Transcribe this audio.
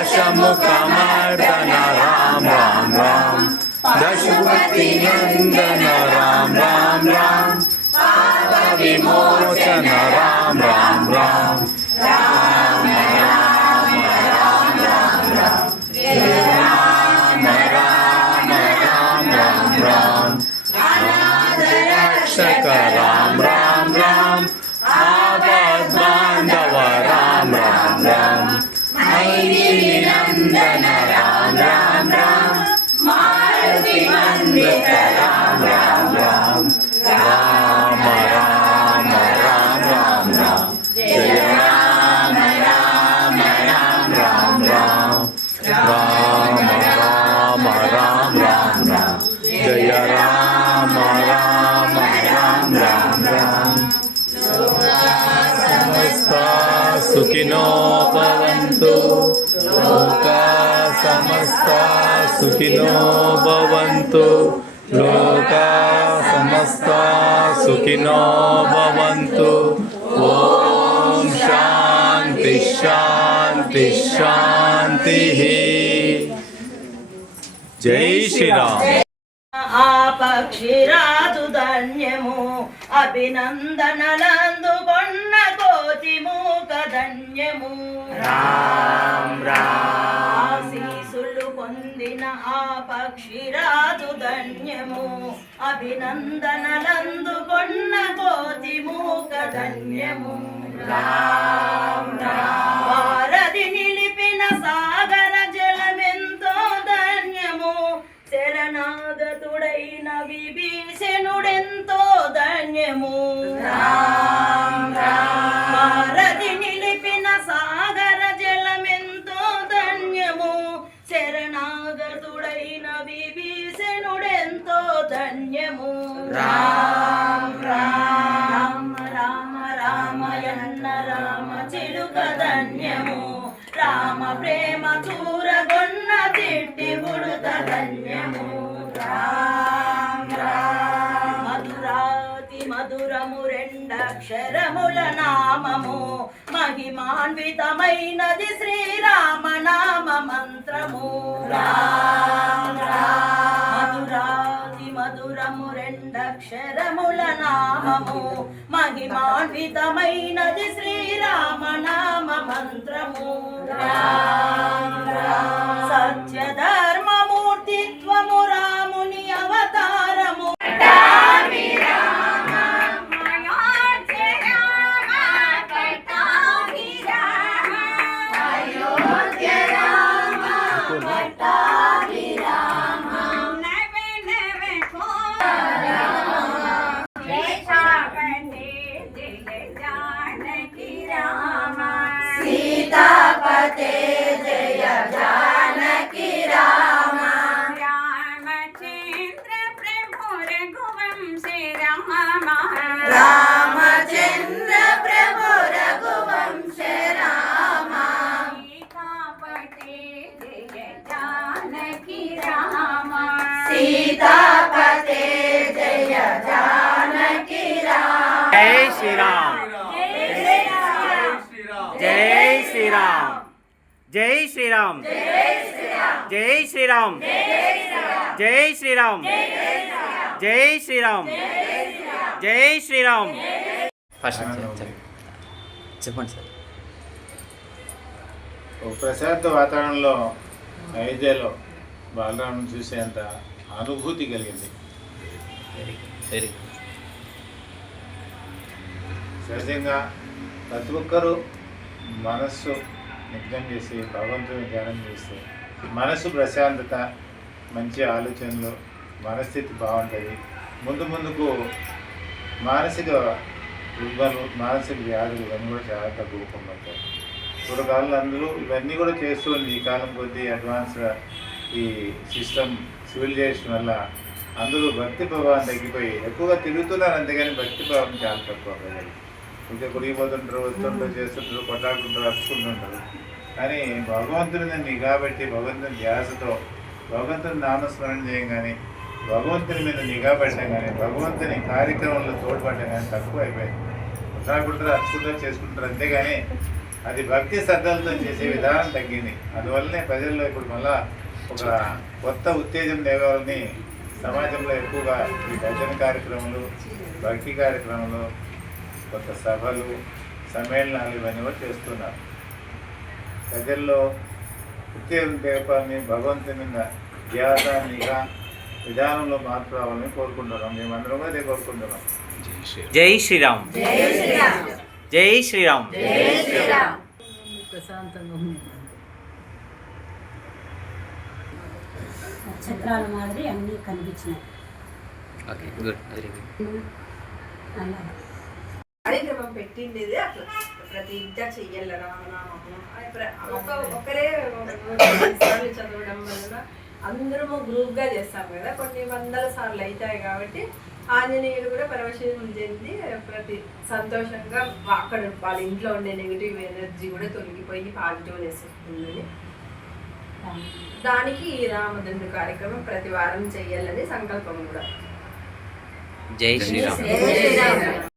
पाशमुखमर्दन राम राम राम दशपति नंदन राम राम राम पाप विमोचन राम राम राम राम राम राम राम राम राम राम राम राम राम अनाथ रक्षक राम राम राम आपद बांधव राम राम राम मैथिली नंदन राम राम राम मारुति वंदित राम राम राम राम राम राम राम राम जय राम राम राम राम राम राम राम राम राम राम जय राम राम राम राम राम समस्ता सुखिनो भवन्तु लोका समस्ता सुखिनो भवन्तु लोका समस्ता सुखिनो भवन्तु ॐ शान्ति शान्ति शान्तिः जय श्री राम ఆ పక్షిరాజు ధన్యము అభినందనలందుకొన్న కోటి మూక ధన్యము ఆశీసులు పొందిన ఆ పక్షిరాజు ధన్యము అభినందనలందుకొన్న కోటి మూక ధన్యము వారధి నిలిపిన సాగర జలమెంతో ధన్యము శరణాగతుడైన విభీషణుడెంతో ధన్యము వారధి నిలిపిన సాగర జలమెంతో ధన్యము శరణాగతుడైన విభీషణుడెంతో ధన్యము రామ రామ రామ రామయన్న రామ చిలుక ధన్యము రామ ప్రేమ చూరగొన్న తిట్టి బుడుత ధన్యము మధురాతి మధురము రెండక్షరముల నామము మహిమాన్వితమైనది శ్రీరామ నామ మంత్రము మధురాతి మధురము రెండక్షరముల నామము మహిమాన్వితమైనది శ్రీరామ నామ మంత్రము సత్య ధర్మమూర్తిత్వము రాముని అవతారము सीतापते जय जानकी राम रामचंद्र प्रभु रघुवंशे राम रामचंद्र प्रभु रघुवंशे राम सीतापते जय जानकी राम सीतापते जय जानकी राम जय श्री राम जय श्री राम जय श्री राम जय श्री राम जय श्री राम जय श्री राम जय श्री राम ఫస్ట్ చెప్పండి సార్ ఒక ప్రశాంత వాతావరణంలో అయోధ్యలో బాలరాముని చూసేంత అనుభూతి కలిగింది. వెరీ సహజంగా ప్రతి ఒక్కరూ మనస్సు నిగ్నం చేసి భగవంతుని ధ్యానం చేస్తే మనసు ప్రశాంతత, మంచి ఆలోచనలు, మనస్థితి బాగుంటుంది. ముందుకు మానసిక రుగ్మలు, మానసిక వ్యాధులు ఇవన్నీ కూడా చాలా తగ్గుకుంటాయి. పూర్వకాలంలో అందరూ ఇవన్నీ కూడా చేస్తూ ఉంది. ఈ కాలం కొద్దీ అడ్వాన్స్గా ఈ సిస్టమ్ సివిలైజేషన్ వల్ల అందరూ భక్తి ప్రభావం తగ్గిపోయి ఎక్కువగా తిరుగుతున్నారు, అంతేగాని భక్తి ప్రభావం చాలా తక్కువ ప్రజలు. ఇంకా కుడిగిపోతుంటారు, వస్తుంటారు, చేస్తుంటారు, కొట్టాడుకుంటారు, అప్పుకుంటుంటారు. కానీ భగవంతుని నిఘా పెట్టి భగవంతుని ధ్యాసతో భగవంతుని నామస్మరణ చేయం కానీ, భగవంతుని మీద నిఘా పెట్టడం కానీ, భగవంతుని కార్యక్రమంలో తోడ్పడడం కానీ తక్కువ అయిపోయింది. కొట్టాడుకుంటారు, అచ్చుకుంటారు, చేసుకుంటారు, అంతేగాని అది భక్తి శ్రద్ధలతో చేసే విధానం తగ్గింది. అందువల్లనే ప్రజల్లో ఇప్పుడు మళ్ళా ఒక కొత్త ఉత్తేజం తేవాలని సమాజంలో ఎక్కువగా ఈ భజన కార్యక్రమాలు, భక్తి కార్యక్రమాలు, కొత్త సభలు, సమ్మేళనాలు ఇవన్నీ కూడా చేస్తున్నారు. ప్రజల్లో ఉత్తేజం తేపాలని, భగవంతుని ధ్యాస నిఘా విధానంలో మార్పు రావాలని కోరుకుంటున్నాం. మేమందరం అదే కోరుకుంటున్నాం. జై శ్రీరామ్. జై శ్రీరామ్. జై శ్రీరామ్. జై శ్రీరామ్. ప్రశాంతంగా ఉంది. నక్షత్రాల మాదిరి అన్నీ కనిపించినాయి. Okay good very good. అలా కార్యక్రమం పెట్టిండేది అట్లా ప్రతి ఇంటా చెయ్యాలి రామనామము ఒకరే సార్లు చదవడం వలన అందరము గ్రూప్గా చేస్తాం కదా, కొన్ని వందల సార్లు అవుతాయి. కాబట్టి ఆంజనేయుడు కూడా పరవశం చెంది ప్రతి సంతోషంగా అక్కడ వాళ్ళ ఇంట్లో ఉండే నెగిటివ్ ఎనర్జీ కూడా తొలగిపోయి పాజిటివ్నెస్ వస్తుందని దానికి ఈ రామదండు కార్యక్రమం ప్రతి వారం చెయ్యాలని సంకల్పం కూడా. జై శ్రీరామ్. జై శ్రీరామ్.